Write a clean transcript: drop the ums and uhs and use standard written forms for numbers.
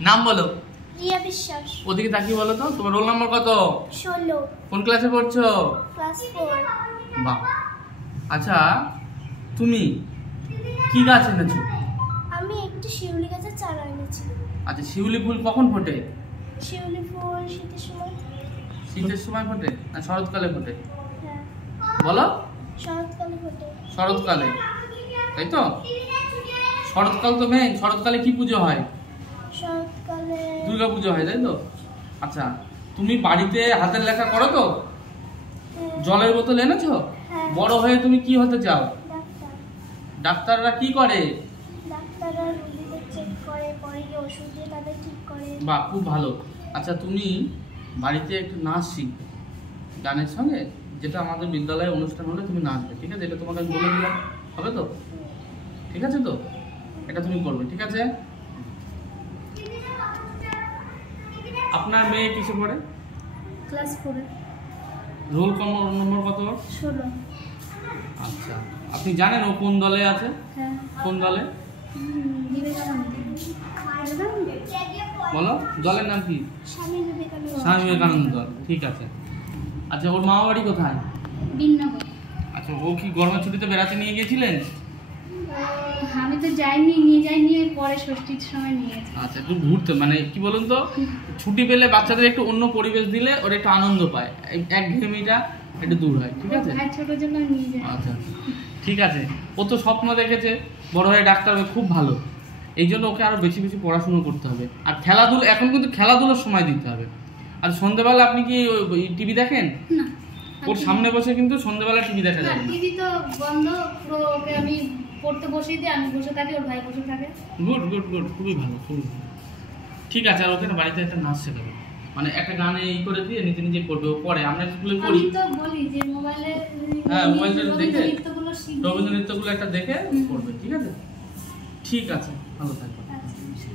নাম বলো। রিয়া বিশ্বাস। ওদিকে তাকিয়ে বলো তো, তোমার রোল নাম্বার কত? 16। কোন ক্লাসে পড়ছো? ক্লাস 4। বাহ। আচ্ছা, তুমি কি গাছ এনেছো? আমি একটি শিউলি গাছের চারা এনেছি। আচ্ছা, শিউলি ফুল কখন ফোটে? শিউলি ফুল শীতের সময়। শীতের সময় ফোটে না শরৎকালে ফোটে? হ্যাঁ। বলো। শরৎকালে ফোটে। শরৎকালে, তাই তো? শরৎকাল তো মেন। শরৎকালে কি পুজো হয়? শরৎকালে দুর্গা পুজো হয়, তাই তো? আচ্ছা, তুমি বাড়িতে হাতের লেখা করো তো? জলের বোতল এনেছো? হ্যাঁ। বড় হয়ে তুমি কি হতে চাও? ডাক্তার। ডাক্তাররা কি করে? ডাক্তাররা রোগীদের চেক করে, পরে গিয়ে ওষুধ দিয়ে তাদের ঠিক করে। বাহ, খুব ভালো। আচ্ছা, তুমি বাড়িতে একটু নাচ শিখবে গানের সঙ্গে, যেটা আমাদের বিদ্যালয়ে অনুষ্ঠান হলে তুমি নাচবে, ঠিক আছে? এটা তোমাকে আমি বলে দিলাম, হবে তো? ঠিক আছে তো? এটা তুমি করবে, ঠিক আছে? আপনার মেয়ে কিসে পড়ে? ক্লাস 4 এ। রোল নম্বর কত? 16। আচ্ছা, আপনি জানেন ও কোন দলে আছে? হ্যাঁ। কোন দলে? বিবেকানন্দ। বলো, দলের নাম কি? স্বামী বিবেকানন্দ। স্বামী বিবেকানন্দ দল, ঠিক আছে। আচ্ছা, ওর মামা বাড়ি কোথায়? বিনগর। আচ্ছা, ও কি গরমের ছুটিতে বেড়াতে নিয়ে গিয়েছিলেন? আমি তো যাইনি, নিয়ে যাইনি, পরে ষষ্ঠীর সময় নিয়ে গেছি। আচ্ছা, একটু ঘুরতে, মানে কি বলুন তো, ছুটি পেলে বাচ্চাদের একটু অন্য পরিবেশ দিলে ওরা একটু আনন্দ পায়, একঘেয়েমিটা একটু দূর হয়, ঠিক আছে? ভাই ছোট জন্য নিয়ে যাই। আচ্ছা, ঠিক আছে। ও তো স্বপ্ন দেখেছে বড় হয়ে ডাক্তার হবে, খুব ভালো। এই জন্য ওকে আরো বেশি বেশি পড়াশোনা করতে হবে, আর খেলাধুলা, এখন কিন্তু খেলাধুলার সময় দিতে হবে। আর সন্ধ্যেবেলা আপনি কি টিভি দেখেন? না। ওর সামনে বসে কিন্তু সন্ধ্যেবেলা টিভি দেখা না, যাবে না। টিভি তো বন্ধ পুরো। ওকে আমি পড়তে বসিয়ে দিই, আমি বসে থাকি, ওর ভাই বসে থাকে। গুড গুড গুড, খুবই ভালো, খুবই ভালো। ঠিক আছে, আর ওকে না বাড়িতে একটা নাচ শেখাবে, মানে একটা গানে ই করে দিয়ে নিজে নিজে করবে। ও পরে আমরা স্কুলে করি, আমি তো বলি যে মোবাইলে, হ্যাঁ, মোবাইলে দেখে নৃত্যগুলো শিখবে। রবীন্দ্র নৃত্যগুলো একটা দেখে করবে, ঠিক আছে? ঠিক আছে, ভালো থাকবে। আচ্ছা।